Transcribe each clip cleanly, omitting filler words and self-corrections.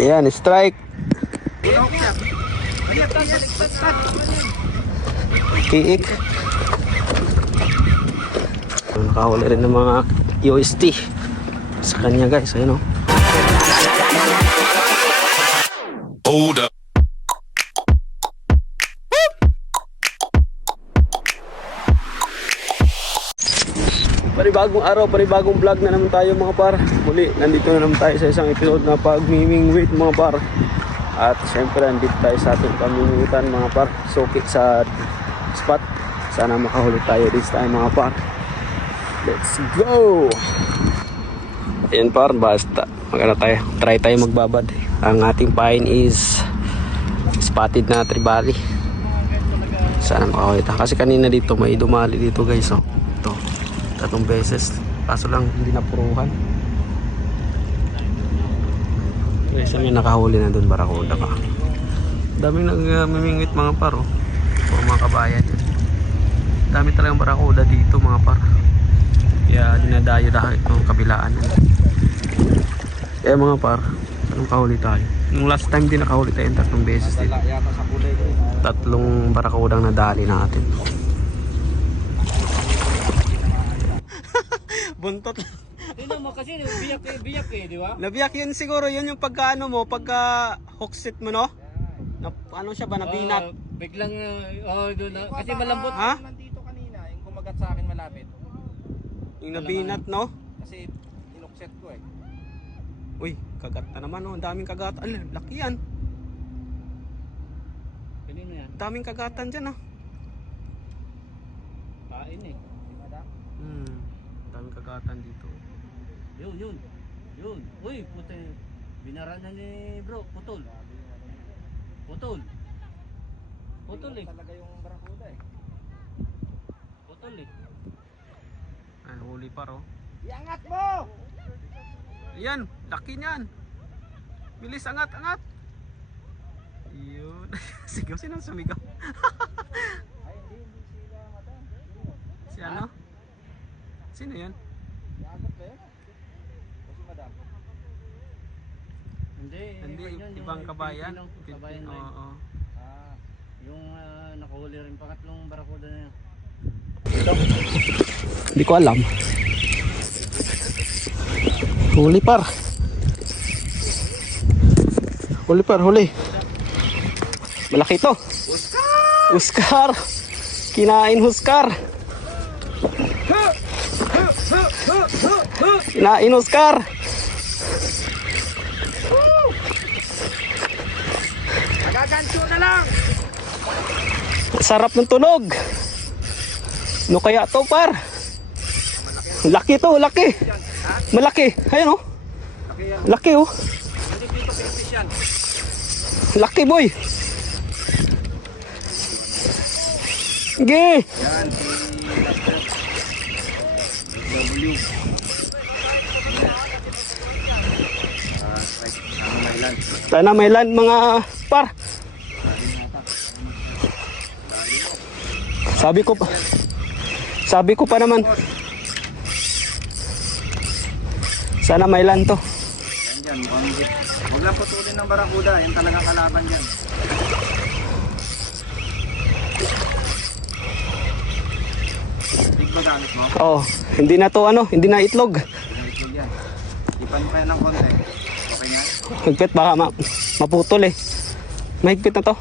Ayan, strike. Kiik. Nakahuli rin ng mga UST sa kanya guys. Ayun o. Hold up. Panibagong araw, panibagong vlog na naman tayo mga par. Muli, nandito na naman tayo sa isang episode na pagmimingwit mga par. At syempre, nandito tayo sa ating pamimingwitan mga par. Sukit sa spot. Sana makahuli tayo this time mga par. Let's go! Ayan par, basta magana tayo. Try tayo magbabad. Ang ating pain is spotted na tribali. Sana makahuli tayo. Kasi kanina dito may dumali dito guys. Oh. Ito. 3 beses, kaso lang hindi napuruhan. Guys, may nakahuli na doon, barakuda ka. Daming nagmimingwit mga par, oh. O mga kabayan. Dami talagang barakuda dito mga par. Kaya dinadayo dahil itong kabilaan. Kaya mga par, anong kahuli tayo? Yung last time din nakahuli tayo 3 beses dito. 3 barakudang nadali natin. Buntot. Tingnan mo kasi biyak di ba? Nabiyak yun siguro, yun yung pagka ano mo, pagka hookset mo no? Na, ano siya ba, nabinat? Biglang doon kasi malambot. Ha? Nandito kanina, yung kumagat sa akin malapit. Yung nabinat no? Kasi inukset ko eh. Uy, kagat na naman oh, ang daming kagat. Ala, laki yan. Kanino yan? Daming kagatan dyan ah. Kain eh. Daming kagatan dito. Yun. Uy, puti. Binara na ni bro, putol. Putol eh. Talaga yung barakuda eh. Putol eh. Ay, huli pa ro. Iangat mo! Ayan, laki niyan. Bilis, angat. Yun. Sigaw, sinang sumigaw? Ay, hindi sila madam. Si ano? Sino yan? Iangat ba yun? O si madam? Hindi, Ibang kabayan. Kabayan na yun. Oo. Ah, Yung nakahuli rin pangatlong barakuda na yun. Hindi ko alam. Huli par. Huli. Malaki to. Huskar. Kinain huskar. Kinain huskar. nagagancho na lang! Sarap ng tunog. Ano kaya to par? Laki to, laki. Malaki. Ayun oh. Laki oh. Hindi dito pinipis yan. Laki boy. Sige. Yan, W. Sana may land mga par. Sabi ko pa naman. Sana may land to. Yan dyan, mukhang higit. Huwag lang putulin ng barakuda, yan talagang kalaban dyan. Big ba gamit mo? Oh, hindi na to ano, hindi na itlog. Itlog yan. Ipan mo kaya ng konti. Okay nga? Higpit baka maputol eh. Mahigpit na to.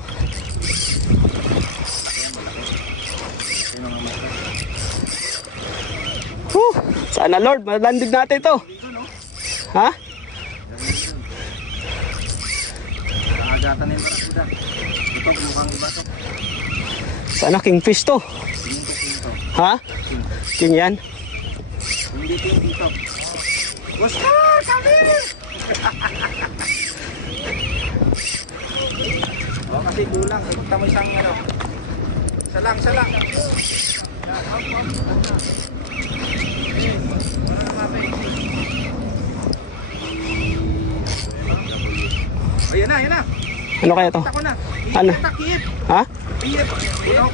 Sana Lord, malandig natin ito. Ha? Nakagatan na yung barakuda. Ito, mukhang iba to. Sana kingfish to. King. Ha? King yan. Hindi king dito. Basta! Kami! O kasi kulang. Ikta mo isang ano. Isa lang. Oh, yan na. Ano kaya to? Tako na. Ano? Takip. Ha? Iyip. Iyip.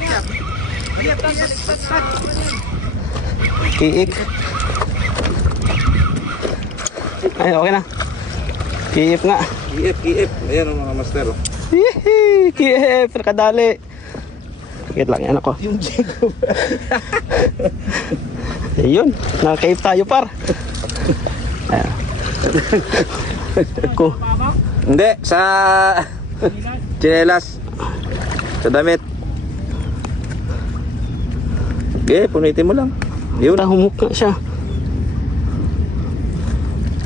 Kiik. Ay, okay na. KF nga. KF. Ayan mga master. Oh. Hihi, KF, nakadali. Wait lang, yan ako. Yung Jacob. Ayun, naka-KF tayo par. Ayan. Ko. Hindi, sa tsinelas. Sa damit. Okay, punitin mo lang. Yun. Humuk na siya.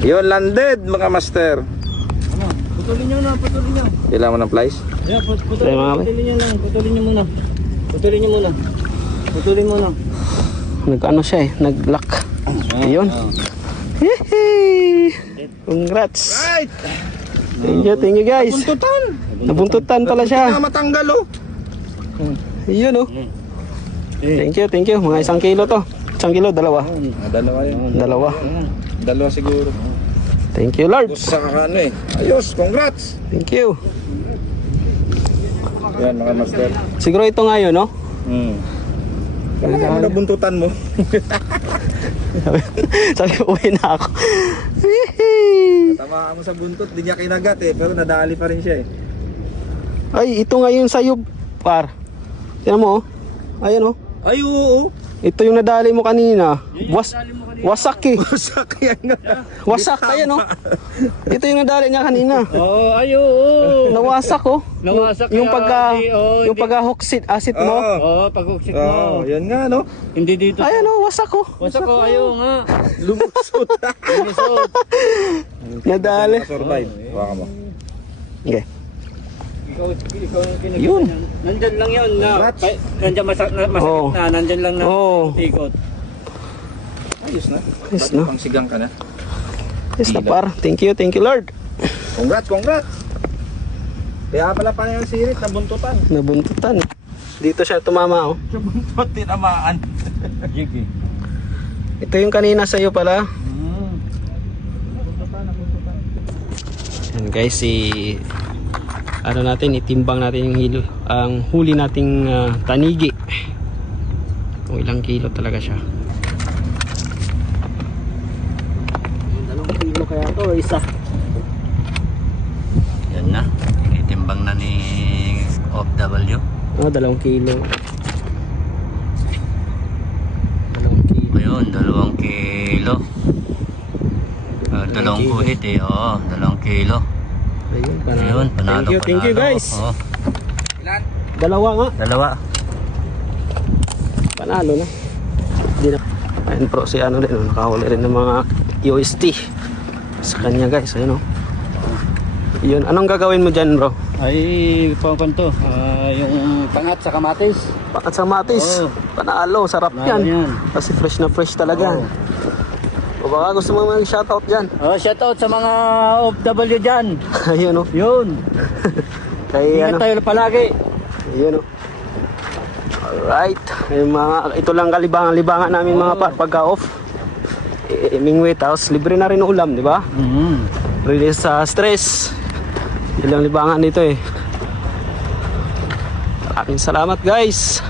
Yun, landed mga master. Ano? Putulin nyo na, putulin nyo. Kailangan mo ng plies? Yeah, Tayo, mga kapatid. putulin nyo lang, putulin nyo muna. Putulin nyo muna. Putulin muna. Nag-ano siya eh, nag-lock. Ayun. Hihi. Congrats. Right! Thank you guys. Buntutan! Nabuntutan pala Hindi siya. nga matanggal oh. Ayun oh. Thank you. Mga 1 kilo to. 1 kilo, dalawa. Dalawa yun. Dalawa. Dalawa siguro. Thank you Lord. Gusto sa ano eh. Ayos, congrats! Thank you. Yan mga master. Siguro ito ngayon no? Ano na buntutan mo? Sabi ko, uwi na ako. Hihi. Tamaan mo sa buntot, di niya kinagat eh. Pero nadali pa rin siya eh. Ay, ito ngayon sa'yo, par. Tignan mo, oh. Ayan, oh. Ay, oo. Ito yung nadali mo kanina. Wasak eh. Wasak yan nga. Wasak, ayan, oh. Ito yung nadali niya kanina. Oo, oo. Nawasak, oh. Nawasak Yung kaya, pagka, oh, yung pagka-hooksit acid mo. Oo. Oo, pag-uksit Oo, mo. yan nga no. Hindi dito. Ayan, oh, wasak, oh. Wasak ko, ayaw nga. Lumusot. Lumusot. Nadali. Survive. Baka mo. Okay. Ikaw yung kinagawa Yun. niyan. Nandyan lang yun na. Congrats. Nandyan masakit Oo. na. Nandyan lang na. Oo. Ikot. Ayos na. Ayos Bakit na. pang sigang ka na? Yes na, par. Thank you Lord. Congrats. Kaya pala pa yung sirit na buntutan. Nabuntutan. Dito siya tumama, oh. Sa buntot, tinamaan. Jig eh. Ito yung kanina sa'yo pala. Yan guys, ano natin, itimbang natin yung hilo, ang huli nating tanigi. Kung ilang kilo talaga siya. 2 kilo kaya to, isa. Yan na. Itimbang na ni OFW. Oh, 2 kilo. 2 kilo. Ayun, 2 kilo. Dalawang kilo. guhit eh. Oo, 2 kilo. Ayun, panalo. Ayun, panalo. Thank you guys. Oo, Ilan? Dalawa nga. dalawa. Panalo na. Hindi na. Ayun bro, si ano rin, nakahuli rin ng mga UST sa kanya guys, ayun oh. Yun, anong gagawin mo dyan bro? Ay, pang to. Yung pangat sa kamatis. Pakat sa matis. Oo. Panalo, sarap Panalo yan. yan. Kasi fresh na fresh talaga. Oo. O baka gusto mo mag-shoutout dyan. Oh, shoutout sa mga OFW dyan. Ayun oh. Yun. Kay Ingat ano. tayo palagi. Ayun oh. Alright. Yung mga, ito lang kalibangan-libangan namin mga par pagka off. Mingwit, tapos libre na rin ulam, di ba? Release sa stress. Yun lang libangan dito eh. Maraming salamat guys.